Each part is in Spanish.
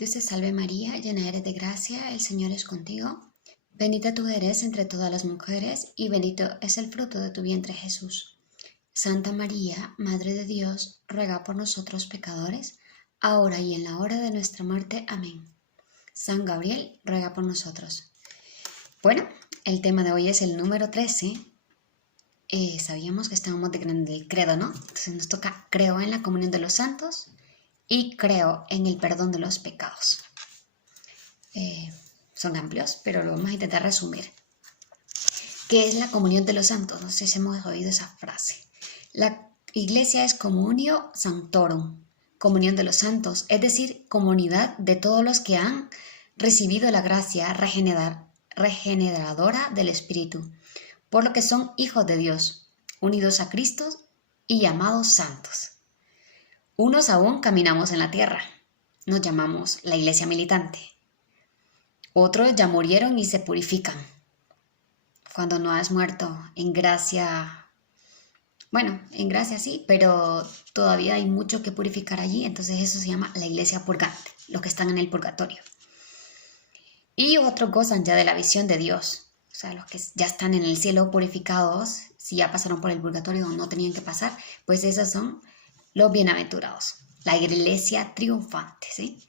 Dios te salve María, llena eres de gracia, el Señor es contigo. Bendita tú eres entre todas las mujeres y bendito es el fruto de tu vientre Jesús. Santa María, Madre de Dios, ruega por nosotros pecadores, ahora y en la hora de nuestra muerte. Amén. San Gabriel, ruega por nosotros. Bueno, el tema de hoy es el número 13. Sabíamos que estábamos del credo, ¿no? Entonces nos toca creo en la comunión de los santos y creo en el perdón de los pecados. Son amplios, pero lo vamos a intentar resumir. ¿Qué es la comunión de los santos? No sé si hemos oído esa frase. La iglesia es communio sanctorum, comunión de los santos, es decir, comunidad de todos los que han recibido la gracia regeneradora del Espíritu, por lo que son hijos de Dios, unidos a Cristo y llamados santos. Unos aún caminamos en la tierra, nos llamamos la iglesia militante. Otros ya murieron y se purifican. Cuando no has muerto en gracia, bueno, en gracia sí, pero todavía hay mucho que purificar allí, entonces eso se llama la iglesia purgante, los que están en el purgatorio. Y otros gozan ya de la visión de Dios, o sea, los que ya están en el cielo purificados, si ya pasaron por el purgatorio o no tenían que pasar, pues esos son los bienaventurados, la iglesia triunfante, ¿sí?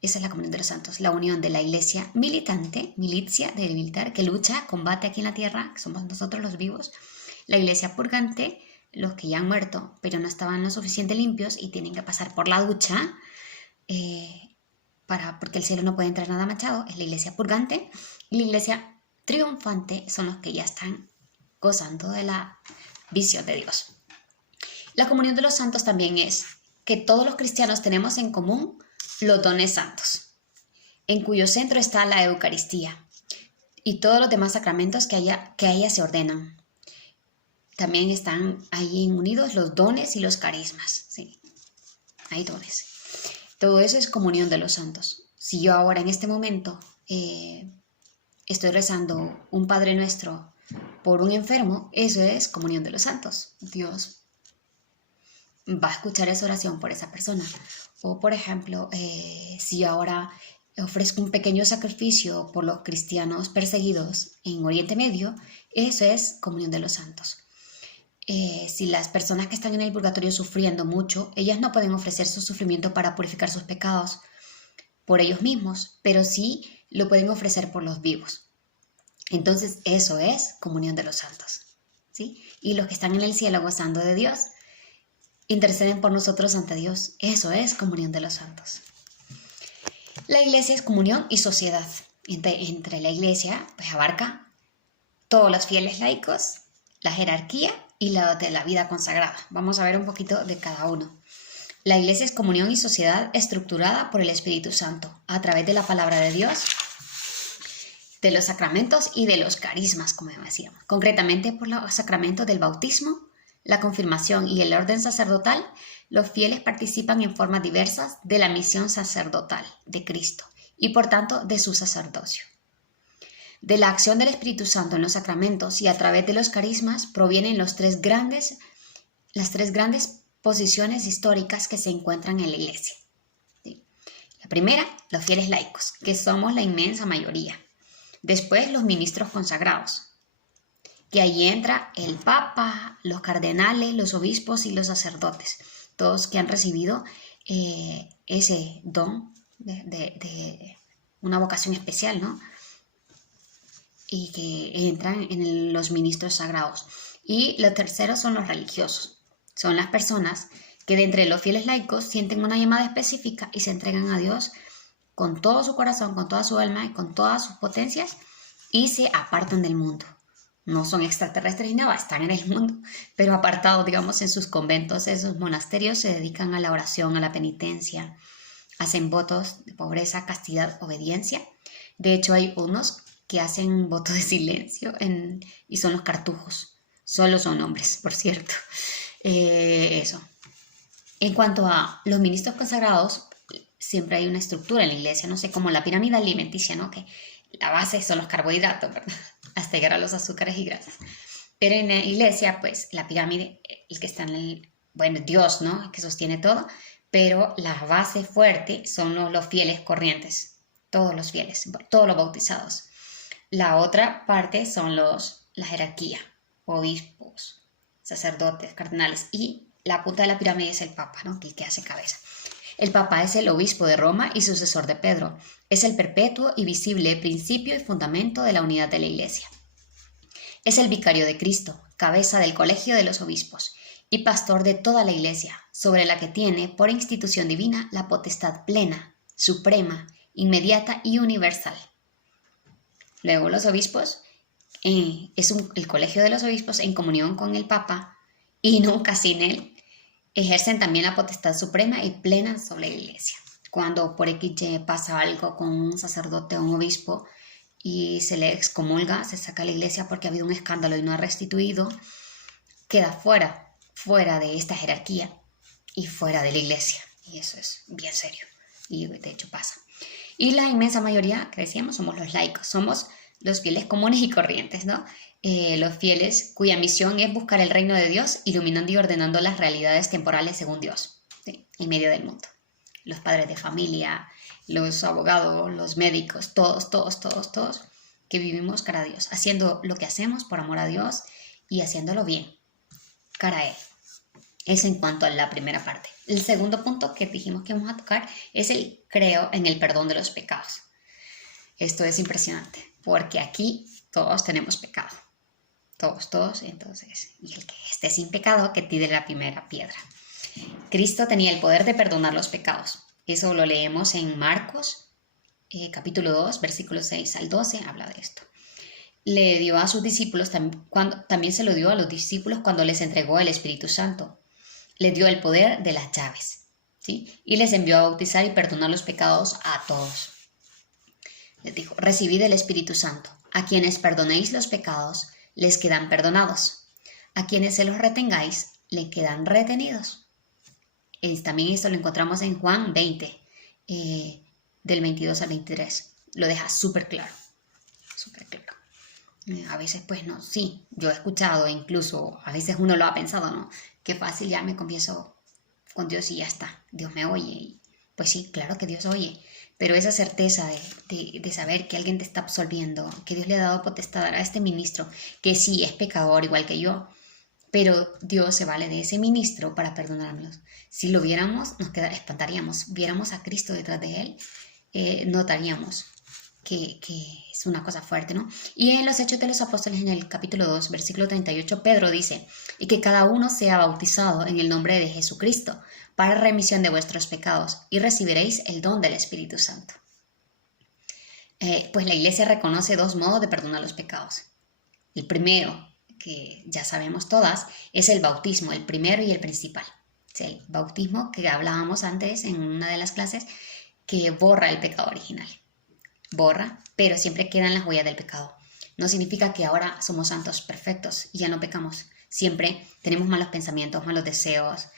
Esa es la comunión de los santos, la unión de la iglesia militante, milicia del militar, que lucha, combate aquí en la tierra, que somos nosotros los vivos, la iglesia purgante, los que ya han muerto, pero no estaban lo suficiente limpios y tienen que pasar por la ducha, porque el cielo no puede entrar nada manchado, es la iglesia purgante, y la iglesia triunfante son los que ya están gozando de la visión de Dios. La comunión de los santos también es que todos los cristianos tenemos en común los dones santos, en cuyo centro está la Eucaristía y todos los demás sacramentos que a ella se ordenan. También están ahí unidos los dones y los carismas, ¿sí? Hay dones. Todo eso es comunión de los santos. Si yo ahora en este momento estoy rezando un Padre Nuestro por un enfermo, eso es comunión de los santos. Dios va a escuchar esa oración por esa persona. O, por ejemplo, si yo ahora ofrezco un pequeño sacrificio por los cristianos perseguidos en Oriente Medio, eso es comunión de los santos. Si las personas que están en el purgatorio sufriendo mucho, ellas no pueden ofrecer su sufrimiento para purificar sus pecados por ellos mismos, pero sí lo pueden ofrecer por los vivos. Entonces, eso es comunión de los santos, ¿sí? Y los que están en el cielo gozando de Dios, interceden por nosotros ante Dios. Eso es comunión de los santos. La iglesia es comunión y sociedad. Entre la iglesia, pues abarca todos los fieles laicos, la jerarquía y la de la vida consagrada. Vamos a ver un poquito de cada uno. La iglesia es comunión y sociedad estructurada por el Espíritu Santo, a través de la palabra de Dios, de los sacramentos y de los carismas, como decíamos. Concretamente por los sacramentos del bautismo, la confirmación y el orden sacerdotal, los fieles participan en formas diversas de la misión sacerdotal de Cristo y por tanto de su sacerdocio. De la acción del Espíritu Santo en los sacramentos y a través de los carismas provienen las tres grandes posiciones históricas que se encuentran en la Iglesia. ¿Sí? La primera, los fieles laicos, que somos la inmensa mayoría. Después, los ministros consagrados, que ahí entra el Papa, los cardenales, los obispos y los sacerdotes, todos que han recibido ese don de una vocación especial, ¿no? Y que entran en los ministros sagrados. Y los terceros son los religiosos, son las personas que de entre los fieles laicos sienten una llamada específica y se entregan a Dios con todo su corazón, con toda su alma y con todas sus potencias y se apartan del mundo. No son extraterrestres ni nada, están en el mundo, pero apartados, digamos, en sus conventos, en sus monasterios, se dedican a la oración, a la penitencia, hacen votos de pobreza, castidad, obediencia. De hecho, hay unos que hacen votos de silencio y son los cartujos. Solo son hombres, por cierto. Eso. En cuanto a los ministros consagrados, siempre hay una estructura en la iglesia, no sé, como la pirámide alimenticia, ¿no? Que la base son los carbohidratos, ¿verdad? Hasta llegar a los azúcares y grasas. Pero en la iglesia, pues, la pirámide, el que está en el, bueno, Dios, ¿no? Que sostiene todo, pero la base fuerte son los fieles corrientes, todos los fieles, todos los bautizados. La otra parte son la jerarquía, obispos, sacerdotes, cardenales, y la punta de la pirámide es el Papa, ¿no? El que hace cabeza. El Papa es el obispo de Roma y sucesor de Pedro. Es el perpetuo y visible principio y fundamento de la unidad de la Iglesia. Es el vicario de Cristo, cabeza del colegio de los obispos y pastor de toda la Iglesia, sobre la que tiene, por institución divina, la potestad plena, suprema, inmediata y universal. Luego los obispos, el colegio de los obispos en comunión con el Papa y nunca sin él, ejercen también la potestad suprema y plena sobre la Iglesia. Cuando por XY pasa algo con un sacerdote o un obispo y se le excomulga, se saca a la Iglesia porque ha habido un escándalo y no ha restituido, queda fuera de esta jerarquía y fuera de la Iglesia. Y eso es bien serio. Y de hecho pasa. Y la inmensa mayoría, que decíamos, somos los laicos, somos los fieles comunes y corrientes, ¿no? Los fieles cuya misión es buscar el reino de Dios, iluminando y ordenando las realidades temporales según Dios, ¿sí? En medio del mundo. Los padres de familia, los abogados, los médicos, todos, que vivimos cara a Dios, haciendo lo que hacemos por amor a Dios y haciéndolo bien, cara a Él. Es en cuanto a la primera parte. El segundo punto que dijimos que vamos a tocar es el creo en el perdón de los pecados. Esto es impresionante, porque aquí todos tenemos pecado. Todos, entonces, y el que esté sin pecado, que tire la primera piedra. Cristo tenía el poder de perdonar los pecados. Eso lo leemos en Marcos, capítulo 2, versículos 6 al 12, habla de esto. Le dio a sus discípulos, también se lo dio a los discípulos cuando les entregó el Espíritu Santo. Les dio el poder de las llaves, ¿sí? Y les envió a bautizar y perdonar los pecados a todos. Les dijo, recibid el Espíritu Santo. A quienes perdonéis los pecados, les quedan perdonados. A quienes se los retengáis, le quedan retenidos. También esto lo encontramos en Juan 20, del 22 al 23. Lo deja súper claro. A veces, pues no, sí, yo he escuchado, incluso a veces uno lo ha pensado, ¿no? Qué fácil, ya me confieso con Dios y ya está, Dios me oye. Y pues sí, claro que Dios oye, pero esa certeza de saber que alguien te está absolviendo, que Dios le ha dado potestad a este ministro, que sí es pecador igual que yo, pero Dios se vale de ese ministro para perdonarnos. Si lo viéramos, espantaríamos, viéramos a Cristo detrás de él, notaríamos que es una cosa fuerte, ¿no? Y en los Hechos de los Apóstoles, en el capítulo 2, versículo 38, Pedro dice, y que cada uno sea bautizado en el nombre de Jesucristo para remisión de vuestros pecados y recibiréis el don del Espíritu Santo. Pues la Iglesia reconoce dos modos de perdonar los pecados. El primero, que ya sabemos todas, es el bautismo, el primero y el principal. Es el bautismo que hablábamos antes en una de las clases, que borra el pecado original. Borra, pero siempre quedan las huellas del pecado. No significa que ahora somos santos perfectos y ya no pecamos. Siempre tenemos malos pensamientos, malos deseos,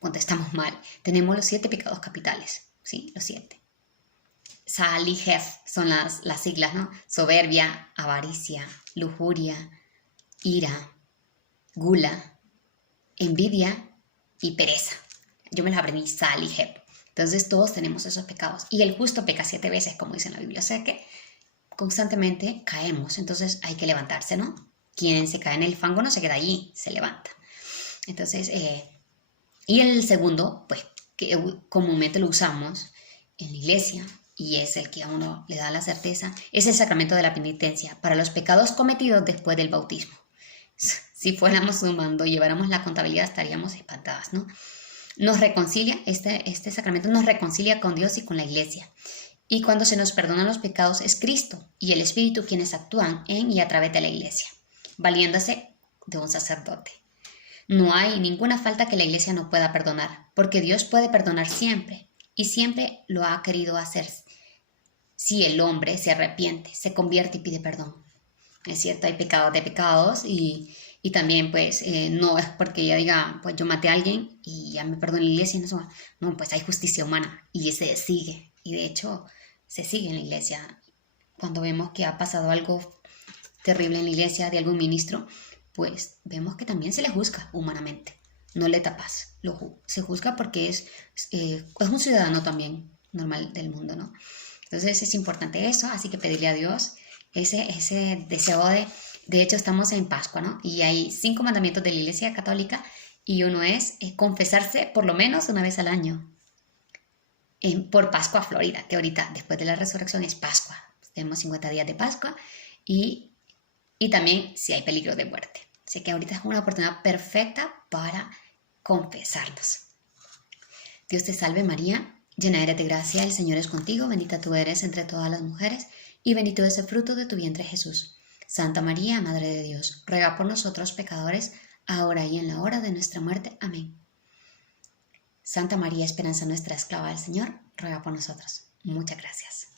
contestamos mal. Tenemos los 7 pecados capitales, ¿sí? Los 7. Sal y Jef son las siglas, ¿no? Soberbia, avaricia, lujuria, ira, gula, envidia y pereza. Yo me las aprendí, Sal y Jef. Entonces todos tenemos esos pecados. Y el justo peca 7 veces, como dice en la Biblia. O sea que constantemente caemos. Entonces hay que levantarse, ¿no? Quien se cae en el fango no se queda allí, se levanta. Entonces, y el segundo, pues, que comúnmente lo usamos en la iglesia, y es el que a uno le da la certeza, es el sacramento de la penitencia para los pecados cometidos después del bautismo. Si fuéramos sumando, lleváramos la contabilidad, estaríamos espantadas, ¿no? Nos reconcilia, este sacramento nos reconcilia con Dios y con la Iglesia. Y cuando se nos perdonan los pecados es Cristo y el Espíritu quienes actúan en y a través de la Iglesia, valiéndose de un sacerdote. No hay ninguna falta que la Iglesia no pueda perdonar, porque Dios puede perdonar siempre y siempre lo ha querido hacer. Si el hombre se arrepiente, se convierte y pide perdón. Es cierto, hay pecados de pecados y también pues no es porque ella diga, pues yo maté a alguien y ya me perdoné en la iglesia. No, pues hay justicia humana y se sigue. Y de hecho se sigue en la iglesia. Cuando vemos que ha pasado algo terrible en la iglesia de algún ministro, pues vemos que también se le juzga humanamente. no le tapas. Se juzga porque es un ciudadano también normal del mundo, ¿no? Entonces es importante eso, así que pedirle a Dios ese deseo de hecho estamos en Pascua, ¿no? Y hay 5 mandamientos de la Iglesia Católica y uno es confesarse por lo menos una vez al año por Pascua Florida, que ahorita después de la resurrección es Pascua. Tenemos 50 días de Pascua y también si hay peligro de muerte. Así que ahorita es una oportunidad perfecta para confesarnos. Dios te salve María, llena eres de gracia, el Señor es contigo, bendita tú eres entre todas las mujeres y bendito es el fruto de tu vientre Jesús. Santa María, Madre de Dios, ruega por nosotros pecadores, ahora y en la hora de nuestra muerte. Amén. Santa María, esperanza nuestra, esclava del Señor, ruega por nosotros. Muchas gracias.